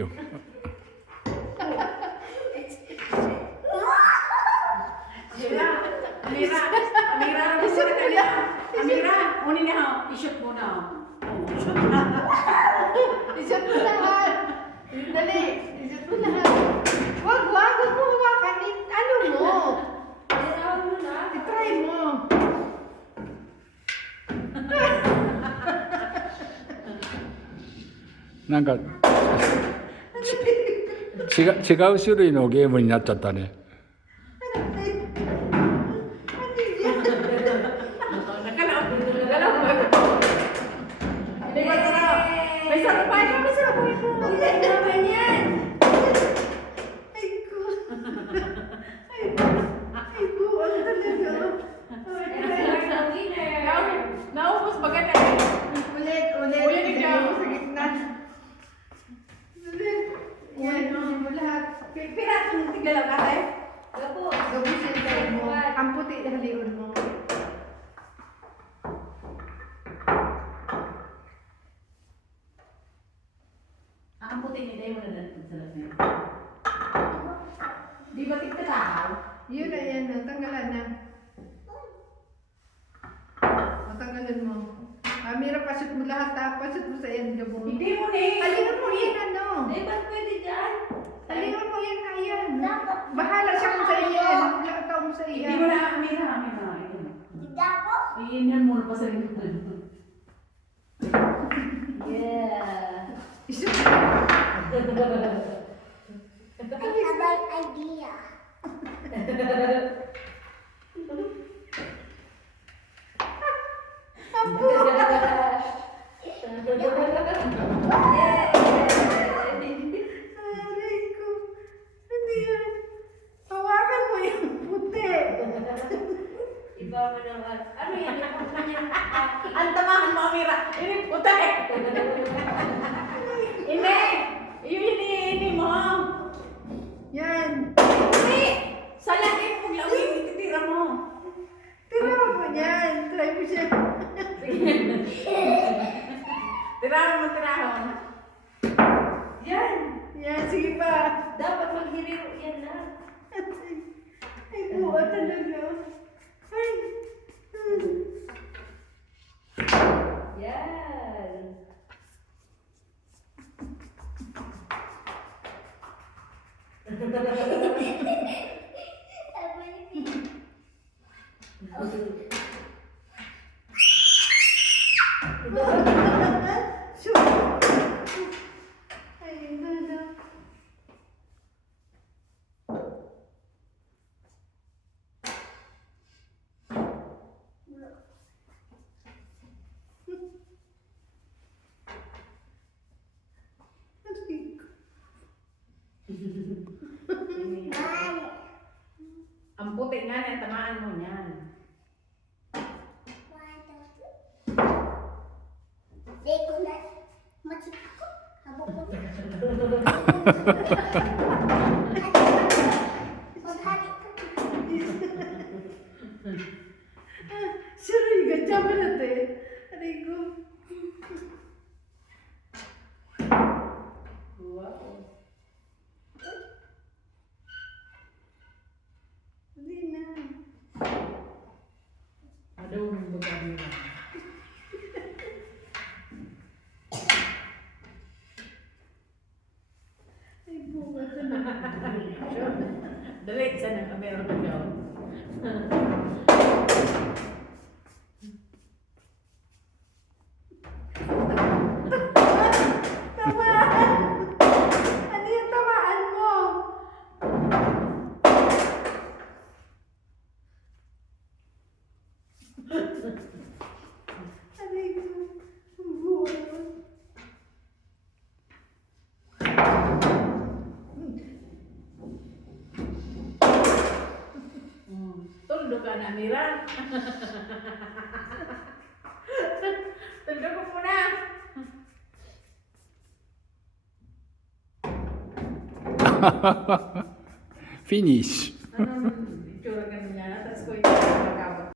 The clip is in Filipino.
よ。Amira, bisa ka niya. Amira, unin niya, i-shoot mo na. I-shoot mo lahat. Dali, i-shoot mo lahat. Wag mo hawakan. Ano mo? I-try mo.なんか、違う種類のゲームになっちゃったね。May sarapay ko. Hindi naman yan. Ay ko. Ay ko, ano talaga? Naubos ba ka na? Ulit. Ulit ikaw. Sa gitna. Ulit. Yan, ulit mo lahat. Pira, tigalaw ka tayo. Gabusin tayo mo. Ang puti na haliun mo. Ang puti ni Day mo na natin sa lahat niya. Di ba tigtataw? Yun na yan, tanggalan na. Matanggalan mo. Mira, pasot mo lahat ha. Pasot mo sa end mo. Hindi mo ni. Halingan mo yan, ano? Ba't pwede dyan? Halingan mo yan, ayan. Bahala siya kung sa iyan. Magkakataw mo sa Hindi iyan. mo na, Amira. Hindi ako? Iyan mo na pa sa rin. Yeah. Isip I have an idea. Aray ko. Ano yan? Hawakan mo yung puti. Iba mo naman. Ano yan? Ang tamahan mo, Amira. Ini puti. Hindi. Yung ini mo. Yan. Hindi. Sa laki mo lawin, ititira mo. Tira mo yan. Try mo siya. Tirahan mo, tirahan. Yan. Yan, sige pa. Dapat maghiriro yan na. Ay, buwa talaga. Ay. Yan. Shoot. Ay, nana. Ang puti nga na, tamaan mo niyan. Hindi ko na. Masik ako. Habok ko. Maghari ka. Sorry, ganyan mo natin. Aray ko. Wow. Hindi na. Adaw ng baga nila. Ay, buwa talaga. Dali, saan ang kamera ko daw? Tamaan! Ano yung tamaan mo? Aray ko. Ang buwa yun. Tuldo ka na, Amira. Tuldo ko muna.フィニッシュ。 Anong itsura ka niya? Tapos ko ito.